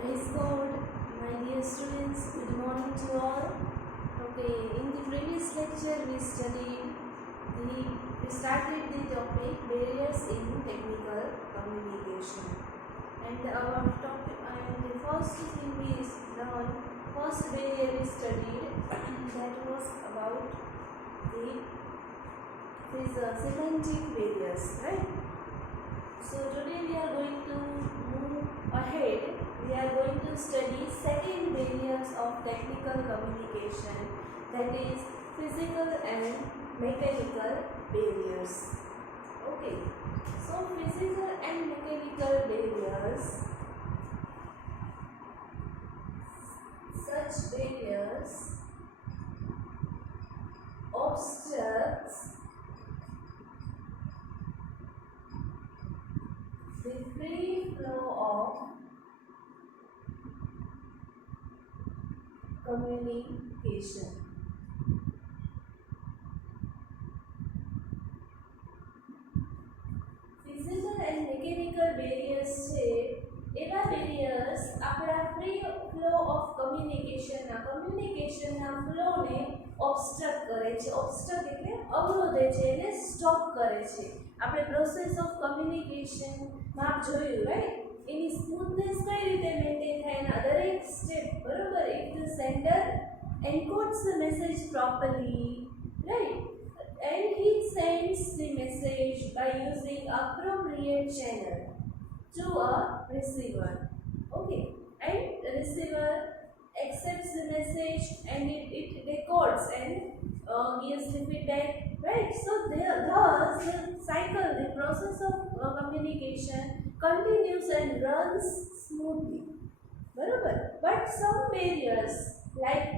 Praise God, my dear students, good morning to all. Okay, in the previous lecture we started the topic barriers in technical communication. And our topic and the first thing we learned, first barrier we studied that was about the semantic barriers, right? So today we are going to move ahead. We are going to study second barriers of technical communication, that is physical and mechanical barriers. Okay, so physical and mechanical barriers, such barriers obstructs the free flow of communication. Physical and mechanical barriers છે એવા barriers આપણા free flow of communication ના flow ને obstruct કરે છે. obstruct એટલે અવરોધે છે, એટલે stop કરે છે. આપણે પ્રોસેસ ઓફ કમ્યુનિકેશન માં જોયું, રાઈટ? એની સ્મૂથનેસ કઈ રીતે મેન્ટેન થાય એના દરેક સ્ટેપ, બરોબર? If the sender encodes the message properly, right, and he sends the message by using appropriate channel to a receiver. Okay, and the receiver accepts the message and it records and gives the feedback, right? So thus the cycle, the process of communication continues and runs smoothly, barabar? But some barriers like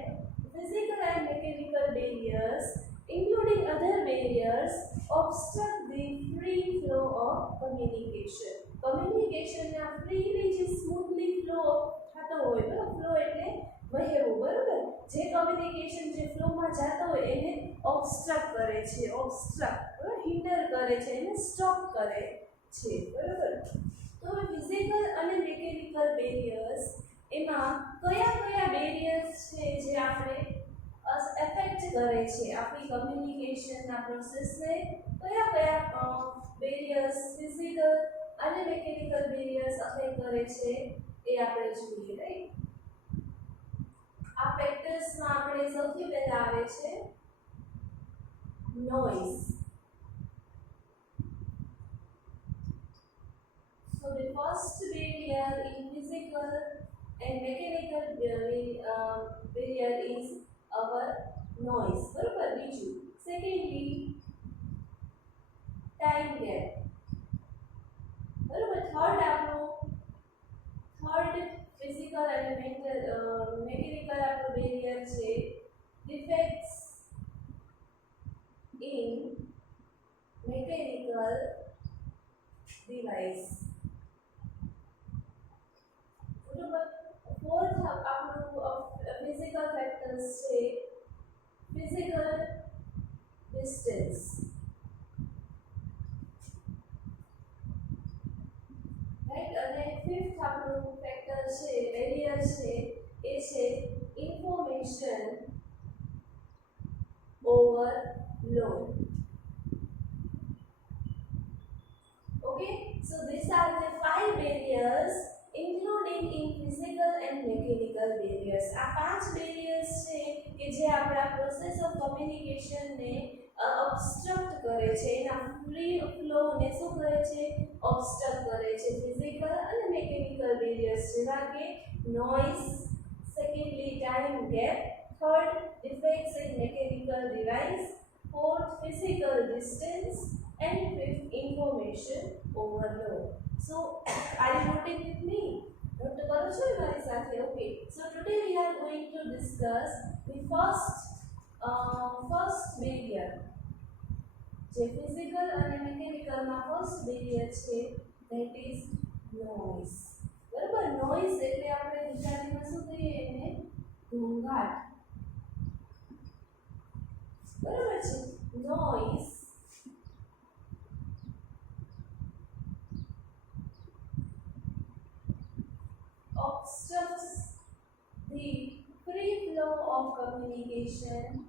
physical and mechanical barriers, including other barriers, obstruct the free flow of communication. Communication ના freely જે smoothly flow થતો હોય, બરાબર? flow એટલે વહેવું, બરાબર? જે communication જે flow માં જતો હોય એને obstruct કરે છે, obstruct, બરાબર? hinder કરે છે, એને stop કરે છે, બરાબર? તો હવે physical અને mechanical barriers એમાં કયા કયા barriers છે જે આપણે એફેક્ટ કરે છે આપણી કમ્યુનિકેશનના પ્રોસેસને? કયા કયા બેરિયર્સ ફિઝિકલ અને મેકેનિકલ બેરિયર્સ અફેક્ટ કરે છે એ આપણે જોઈએ, રાઈટ? આ ફેક્ટર્સમાં આપણે સૌથી પહેલા આવે છે noise. So the first barrier in physical and mechanical barrier is our noise, બરોબર? બીજું secondly time gap, બરોબર? થર્ડ physical and mechanical આપણું barrier છે defects in mechanical device, બરોબર? fourth આપણું physical factors છે physical distance, right? અને fifth આપણું factor છે barrier છે એ છે information overload. Okay, so these are the 5 barriers including in physical and mechanical barriers. આ 5 barriers છે કે જે આપણા પ્રોસેસ ઓફ કમ્યુનિકેશન ને obstruct કરે છે, એના ફ્રી ફ્લો ને શું કરે છે? obstruct કરે છે. ફિઝિકલ અને મેકેનિકલ barriers જેવા કે noise, secondly time gap, third defects in mechanical device, fourth physical distance, and fifth information overload. So are you noting with me? Note કરો છો મારી સાથે? Okay, so today we are going to discuss the first barrier, જે physical અને mechanical માં first barrier છે, that is noise, બરાબર? noise એટલે આપણે ગુજરાતીમાં શું કહીએ એને? ઘોંઘાટ, બરાબર છે? noise obstructs the free flow of communication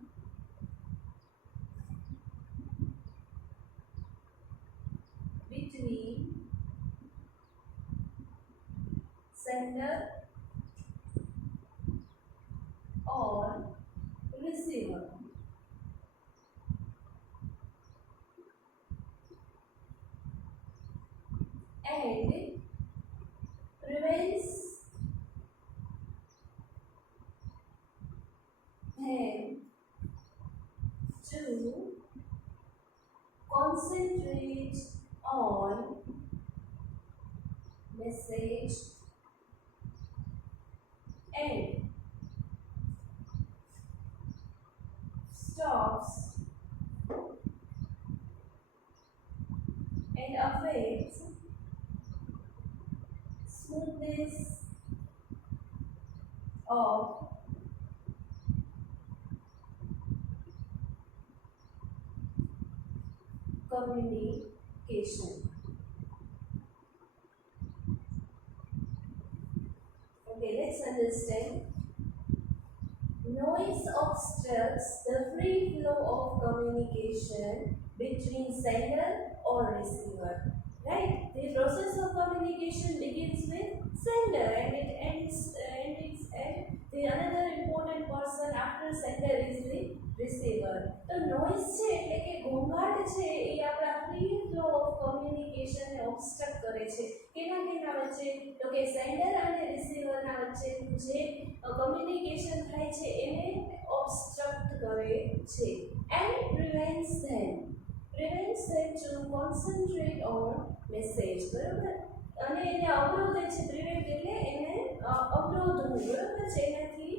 between sender or receiver and prevents them to concentrate on message and stops and affects smoothness of communication. Okay, let's understand. Noise obstructs the free flow of communication between sender or receiver. Right? The process of communication begins with sender and it ends at the another important person after sender is the receiver. તો noise છે એટલે કે ઘોંઘાટ છે એ આપણા free flow of communication ને obstruct કરે છે. કેના વચ્ચે? તો કે sender અને receiver ના વચ્ચે જે communication થાય છે એને obstruct કરે છે and prevents them to concentrate on message. બરોબર? અને એને અવરોધે છે. પ્રિવેન્ટ એટલે એને અવરોધવું. બરોબર છે? એનાથી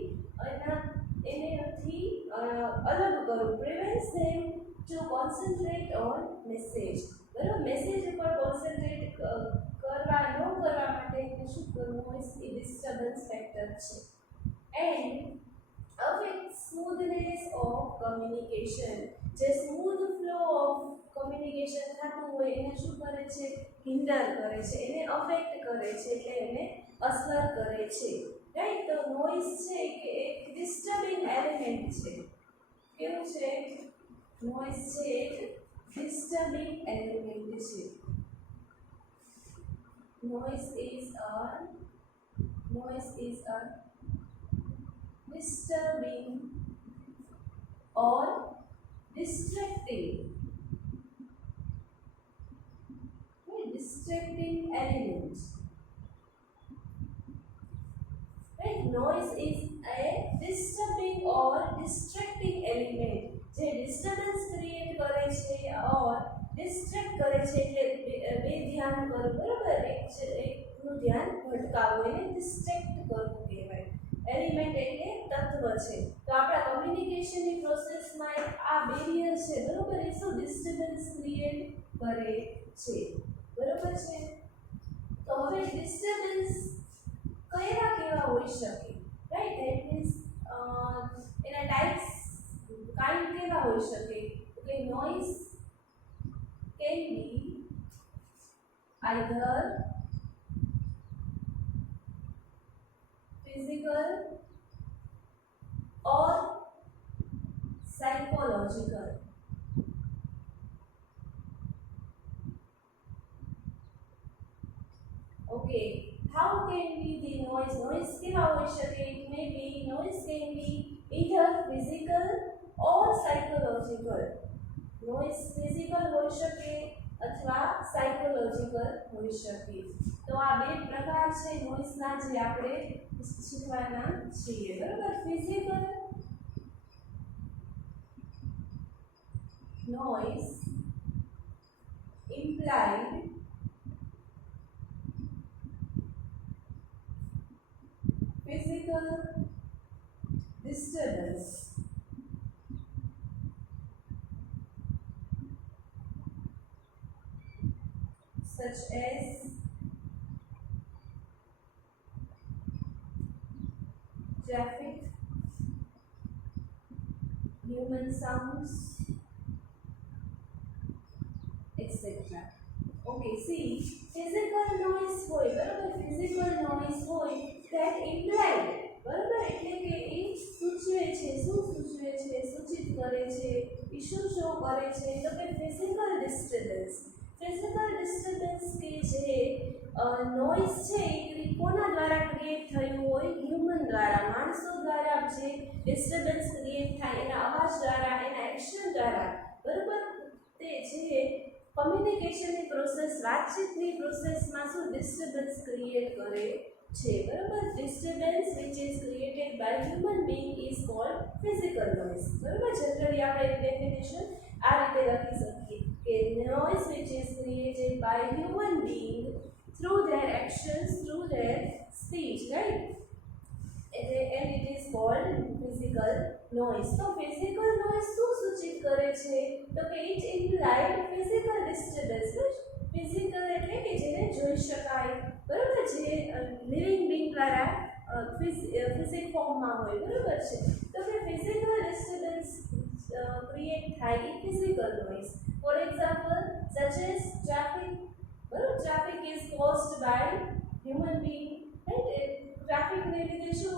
અલગ કરવું. prevents them to concentrate on message. બરોબર? મેસેજ ઉપર કોન્સન્ટ્રેટ કરવા માટે એને શું કરવું? એ ડિસ્ટર્બન્સ ફેક્ટર છે and affect smoothness of communication. જે સ્મૂથ ફ્લો ઓફ કમ્યુનિકેશન થતું હોય એને શું કરે છે? હિન્ડર કરે છે, એને અફેક્ટ કરે છે, એટલે એને અસર કરે છે. રાઈટ? તો નોઇઝ છે કે એક ડિસ્ટર્બિંગ એલિમેન્ટ છે. કેવું છે? નોઇઝ છે એક ડિસ્ટર્બિંગ એલિમેન્ટ છે. Noise is a disturbing or distracting element. Right? Noise is a disturbing or distracting element. જે ડિસ્ટર્બન્સ ક્રિએટ કરે છે ઓર ડિસ્ટ્રેક્ટ કરે છે એટલે બેધ્યાન કરવું. બરાબર? એકનું ધ્યાન ભટકાવવું એને ડિસ્ટ્રેક્ટ કરવું કહેવાય. એલિમેન્ટ એટલે તત્વ છે. તો આપણા કમ્યુનિકેશનની પ્રોસેસમાં આ બેરિયર છે. બરોબર? એ શું ડિસ્ટર્બન્સ ક્રિએટ કરે છે. બરોબર છે? તો હવે ડિસ્ટર્બન્સ કેવા હોઈ શકે? રાઈટ? ધેટ મીન્સ એના ટાઈપ્સ કાઇન્ડ કેવા હોઈ શકે? તો કે noise can be either physical or psychological. Okay, how can be the noise? Noise કેવા હોઈ શકે? It may be noise can be either physical or psychological. Noise physical હોઈ શકે અથવા psychological હોઈ શકે. તો આ બે પ્રકાર છે નોઇઝના જે આપણે શીખવાના છીએ. બરાબર? Physical noise implied physical disturbance such as traffic, human sounds, etc. Okay, see, physical noise noise હોય બરાબર, ફિઝિકલ નોઇઝ હોય ધેટ ઇમ્પ્લાઇડ બરાબર, એટલે કે એ સૂચવે છે, શું સૂચવે છે, સૂચિત કરે છે, એ શું શો કરે છે, તો કે ફિઝિકલ ડિસ્ટર્બન્સ. ફિઝિકલ ડિસ્ટર્બન્સ કે જે નોઇઝ છે એ કોના દ્વારા ક્રિએટ થયું હોય, હ્યુમન દ્વારા, માણસો દ્વારા જે ડિસ્ટર્બન્સ ક્રિએટ થાય એના અવાજ દ્વારા, એના એક્શન દ્વારા બરાબર, તે જે કમ્યુનિકેશનની પ્રોસેસ, વાતચીતની પ્રોસેસમાં શું ડિસ્ટર્બન્સ ક્રિએટ કરે છે બરાબર. Disturbance which is created by human being is called physical noise બરાબર. જનરલી આપણે ડેફિનેશન આ રીતે લખી શકીએ કે noise which is created by human being through their actions, through their speech, right? And it is called physical noise. So physical noise શું સૂચિત કરે છે, તો કે it implied physical disturbance. Physical એટલે કે જેને જોઈ શકાય બરાબર, જે લિવિંગ બીંગ દ્વારા ફિઝિક ફોર્મમાં હોય બરાબર છે, તો કે ફિઝિકલ ડિસ્ટર્બન્સ ક્રિએટ થાય એ physical noise. For example such as traffic બરાબર, traffic is caused by human being, right. ટ્રાફિકને લીધે શું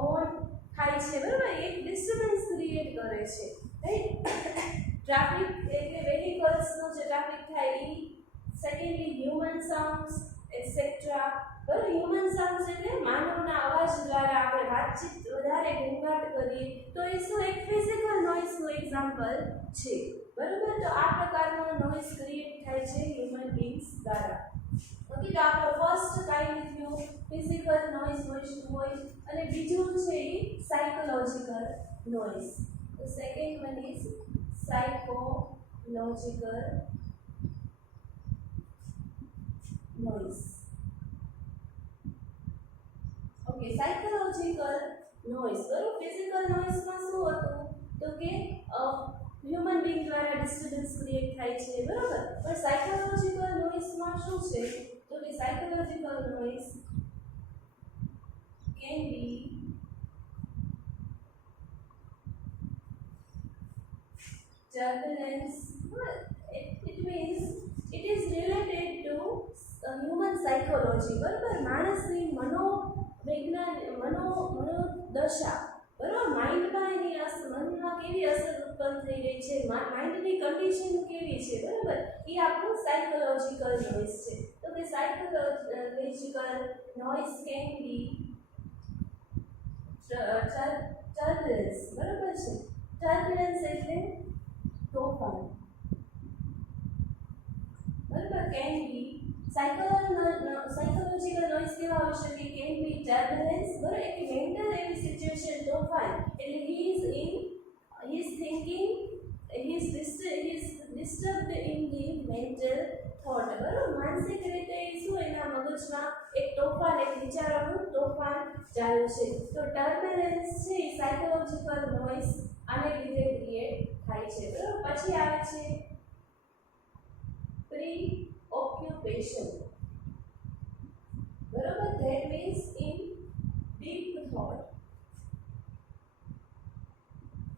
હોર્ન થાય છે બરાબર, એક ડિસ્ટર્બન્સ ક્રિએટ કરે છે, રાઈટ. ટ્રાફિક એટલે વેહિકલ્સનો જે ટ્રાફિક થાય એ. સેકન્ડલી હ્યુમન સાઉન્ડ્સ એટસેટ્રા બરાબર, હ્યુમન સાઉન્ડ્સ એટલે માનવના અવાજ દ્વારા આપણે વાતચીત વધારે ઘોંઘાટ કરીએ તો એ શું એક ફિઝિકલ નોઇઝનું એક્ઝામ્પલ છે બરાબર. તો આ પ્રકારનો નોઇઝ ક્રિએટ થાય છે હ્યુમન બીંગ્સ દ્વારા. ઓકે, તો આપણો ફર્સ્ટ કાંઈ લીધું ફિઝિકલ નોઇઝ હોય અને બીજું છે એ સાયકોલોજીકલ નોઇઝ. તો second one is psychological noise. Okay, psychological noise. બરાબર, ફિઝિકલ નોઇઝમાં શું હતું તો કે હ્યુમન બીંગ દ્વારા ડિસ્ટર્બન્સ ક્રિએટ થાય છે બરાબર, પણ સાયકોલોજીકલ નોઇઝમાં શું છે તો કે psychological noise can be turbulence. It means it is related to human psychology બરાબર, માણસની મનોદશા બરાબર, માઇન્ડમાં એની મનમાં કેવી અસર ઉત્પન્ન થઈ રહી છે, માઇન્ડની કન્ડિશન કેવી છે બરાબર, એ આપણું સાયકોલોજીકલ નોઇઝ છે. તો કે psychological noise can be turbulence બરાબર છે. ટર્બ્યુલન્સ એટલે તોફાન બરાબર, કેન બી સાયકોલોજીકલ નોઇઝ કેવા હોઈ શકે, કેન બી ટર્બ્યુલન્સ બરાબર, એક મેન્ટલ એવી સિચ્યુએશન તોફાન એટલે he is thinking, he is disturbed in the mental thought બરાબર, માનસિક રીતે શું એના મગજમાં એક તોફાન, એક વિચારોનું તોફાન ચાલુ છે. તો ટર્બ્યુલન્સ છે એ સાયકોલોજીકલ નોઇઝ આને લીધે ક્રિએટ થાય છે બરાબર. પછી આવે છે preoccupation બરાબર, that means in deep thought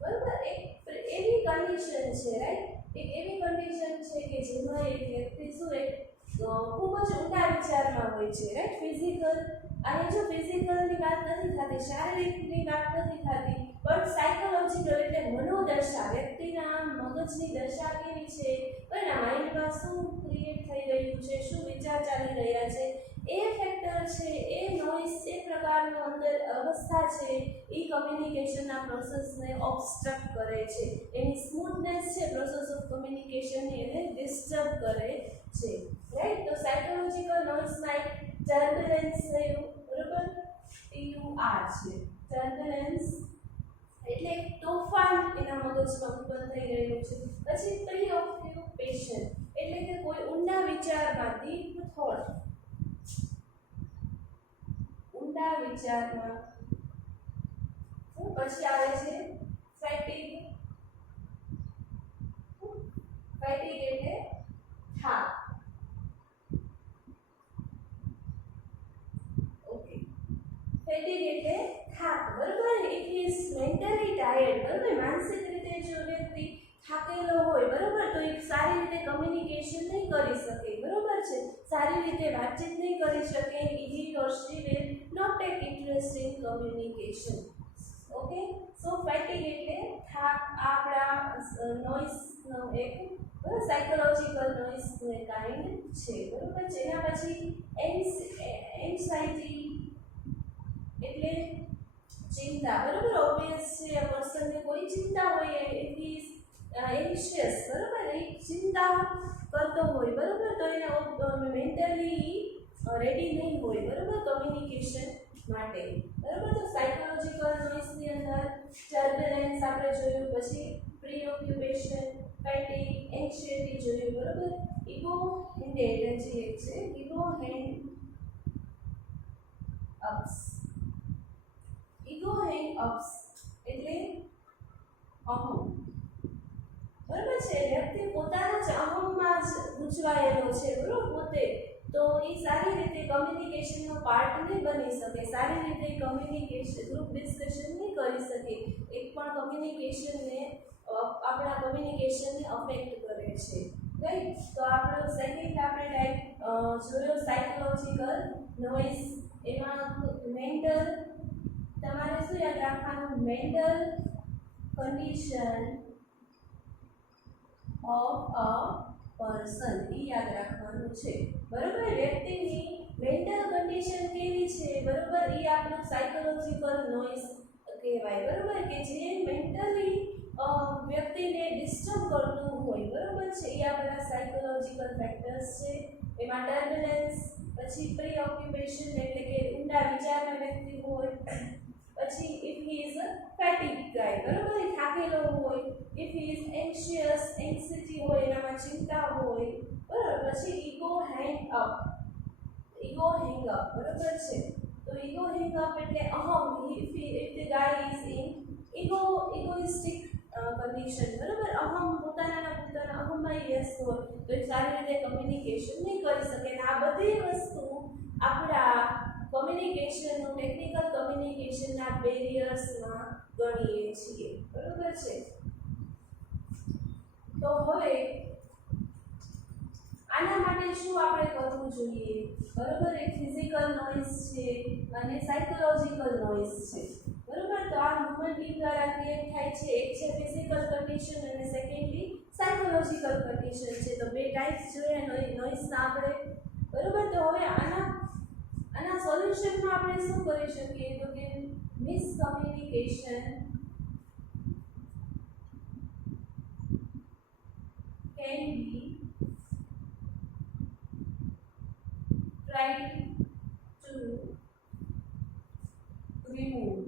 બરાબર, એક એવી કન્ડિશન છે રાઈટ, એક એવી કન્ડિશન છે કે જેમાં એક વ્યક્તિ શું એક ખૂબ જ ઊંડા વિચારમાં હોય છે રાઈટ. ફિઝિકલ અને જો ફિઝિકલની વાત નથી થતી, શારીરિકની વાત નથી થતી, પણ સાયકોલોજીકલ એટલે મનોદશા, વ્યક્તિના મગજની દશા કેવી છે, એના માઇન્ડમાં શું ક્રિએટ થઈ રહ્યું છે, શું વિચાર ચાલી રહ્યા છે, એ ફેક્ટર છે, એ નોઇઝ, એ પ્રકારનો અંદર અવસ્થા છે એ કમ્યુનિકેશનના પ્રોસેસને ઓબસ્ટ્રક્ટ કરે છે, એની સ્મૂથનેસ છે પ્રોસેસ ઓફ કમ્યુનિકેશનની એને ડિસ્ટર્બ કરે છે રાઈટ. તો સાયકોલોજીકલ નોઇઝમાં એક ટર્બ્યુલન્સ થયું બરાબર, TUR છે ટર્બ્યુલન્સ એટલે તોફાન એના મગજમાં ઉત્પન્ન થઈ રહ્યું છે. પછી પ્રીઓક્યુપેશન એટલે કે કોઈ ઊંડા વિચારમાં, ડીપ થોટ, ઊંડા વિચારમાં. પછી આવે છે ફેટિગ. ફેટિગ એટલે થાક. ઓકે, ફેટિગ એટલે થાક બરાબર, ઇટ ઇઝ મેન્ટલી ટાયર્ડ બરાબર, માનસિક રીતે જો વ્યક્તિ થાકેલો હોય બરાબર તો એ સારી રીતે કમ્યુનિકેશન નહીં કરી શકે બરાબર છે. સારી રીતે વાતચીત નહીં કરી શકે, he or she will not take interest in communication. Okay, so fatigue એટલે થાક, આપણા નોઇઝનો એક સાયકોલોજીકલ નોઇઝનો એક કાઇન્ડ છે, બરોબર છે. એના પછી એન્ઝાઇટી એટલે ચિંતા, બરોબર. ઓબ્વિયસ છે, આ પર્સનને કોઈ ચિંતા હોય, ઇફ હી ઇઝ એન્શિયસ, બરોબર, એ ચિંતા કરતો હોય, બરોબર, તો એને મેન્ટલી રેડી નહીં હોય, બરોબર, કમ્યુનિકેશન માટે, બરોબર. તો સાયકોલોજીકલ નોઇઝની અંદર ટર્બ્યુલન્સ આપણે જોયું, પછી પ્રીઓક્યુપેશન, ફેટિગ, એન્ઝાઇટી જોયું, બરોબર. ઇગો હેન્ડ જે એક છે, ego hand ups, ego hand ups એટલે અહમ, બરોબર છે. વ્યક્તિ પોતાના જ અહમમાં જ ગૂંચવાયેલો છે, બરોબર, પોતે, તો એ સારી રીતે કમ્યુનિકેશનનો પાર્ટ નહીં બની શકે, સારી રીતે કમ્યુનિકેશન ગ્રુપ ડિસ્કશન નહીં કરી શકે, એક પણ કમ્યુનિકેશનને આપણા કમ્યુનિકેશનને અફેક્ટ કરે છે, રાઈટ. તો આપણો સેકન્ડ આપણે ટાઈપ જોયો સાયકોલોજીકલ નોઇઝ, એમાં મેન્ટલ, તમારે શું યાદ રાખવાનું, mental condition of a person, એ યાદ રાખવાનું છે, બરોબર. વ્યક્તિની મેન્ટલ કન્ડિશન કેવી છે, બરોબર, એ આપણું સાયકોલોજીકલ નોઇઝ કહેવાય, બરોબર, કે જે મેન્ટલી વ્યક્તિને ડિસ્ટર્બ કરતું હોય, બરોબર છે, એ આપણા સાયકોલોજીકલ ફેક્ટર્સ છે. એમાં ટર્બ્યુલન્સ, પછી પ્રીઓક્યુપેશન એટલે કે ઊંડા વિચારના વ્યક્તિ હોય, પછી ઇફ હી ઇઝ ફેટિગ ગાય, બરોબર, એ થાકેલો હોય, ઇફ હી ઇઝ એન્શિયસ, એન્ઝાઇટી હોય, એનામાં ચિંતા હોય, બરોબર. પછી ઇગો હેંગ અપ, ઇગો હેંગ અપ, બરોબર છે. તો ઇગો હેંગ અપ એટલે અહમ, if the guys is in egoistic condition, બરોબર, અહમ, પોતાના અહમમાં વ્યસ્ત હોય, તો એ સારી રીતે કમ્યુનિકેશન નહીં કરી શકે. અને આ બધી વસ્તુ આપણા કમ્યુનિકેશનનું, ટેકનિકલ કમ્યુનિકેશનના બેરિયર્સમાં ગણીએ છીએ, બરોબર છે. તો હવે આના માટે શું આપણે કરવું જોઈએ, બરોબર. એક ફિઝિકલ નોઇઝ છે અને સાયકોલોજીકલ નોઇઝ છે, બરોબર. તો આ હ્યુમન બીંગ દ્વારા ક્રિએટ થાય છે, એક છે ફિઝિકલ કન્ડિશન અને સેકન્ડલી સાયકોલોજીકલ કન્ડિશન છે. તો બે ટાઈપ્સ જોયા નોઇઝના આપણે, બરોબર. તો હવે આના સોલ્યુશનમાં આપણે શું કરી શકીએ, તો કે મિસકમ્યુનિકેશન can be tried to remove.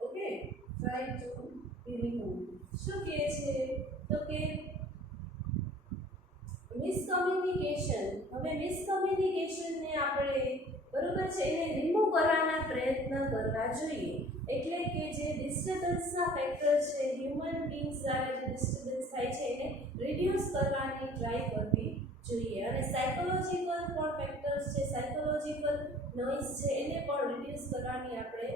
Okay, try to remove. શું કહે છે, તો કે મિસકમ્યુનિકેશન, હવે મિસકમ્યુનિકેશનને આપણે, બરોબર છે, એને રિમૂવ કરવાના પ્રયત્ન કરવા જોઈએ. એટલે કે જે ડિસ્ટર્બન્સના ફેક્ટર છે, હ્યુમન બીંગ્સ દ્વારા જે ડિસ્ટર્બન્સ થાય છે, એને રિડ્યુસ કરવાની ટ્રાય કરવી જોઈએ. અને સાયકોલોજીકલ પણ ફેક્ટર્સ છે, સાયકોલોજીકલ નોઇઝ છે, એને પણ રિડ્યુસ કરવાની આપણે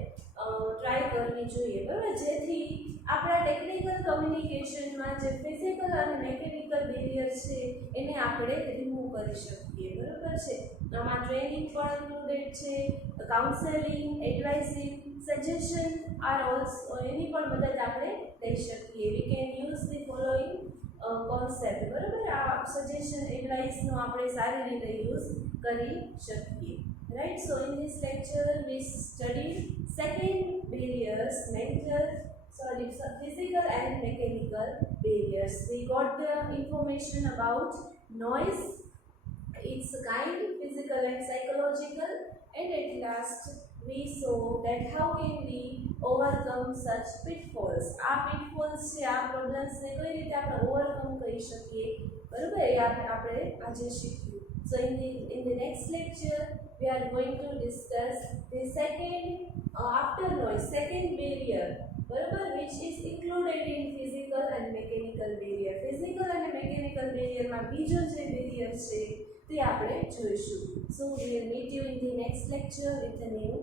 ટ્રાય કરવી જોઈએ, બરાબર. જેથી આપણા ટેકનિકલ કમ્યુનિકેશનમાં જે ફિઝિકલ અને મેકેનિકલ બેરિયર છે એને આપણે રિમૂવ કરી શકીએ, બરાબર છે. આમાં ટ્રેનિંગ પણ ઇન્ક્લુડેડ છે, counselling, advising, suggestion are also, એની પણ મદદ આપણે લઈ શકીએ. We can use the following concept, બરાબર. આ સજેશન, એડવાઇસનો આપણે સારી રીતે યુઝ કરી શકીએ, right. So in this lecture V study second barriers, physical and mechanical barriers. We got the information about noise, its kind, physical and psychological, and at last we saw that how can we overcome such pitfalls. આ pitfalls છે, આ પ્રોબ્લેમ્સને કઈ રીતે આપણે overcome કરી શકીએ, બરાબર, એ આપણે આજે શીખ્યું. So in the next lecture we are going to discuss the second after noise, second barrier, બરાબર, which is included in physical and mechanical barrier. Physical and mechanical barrier માં બીજો જે barrier છે તે આપણે જોઈશું. So we will meet you in the next lecture with a new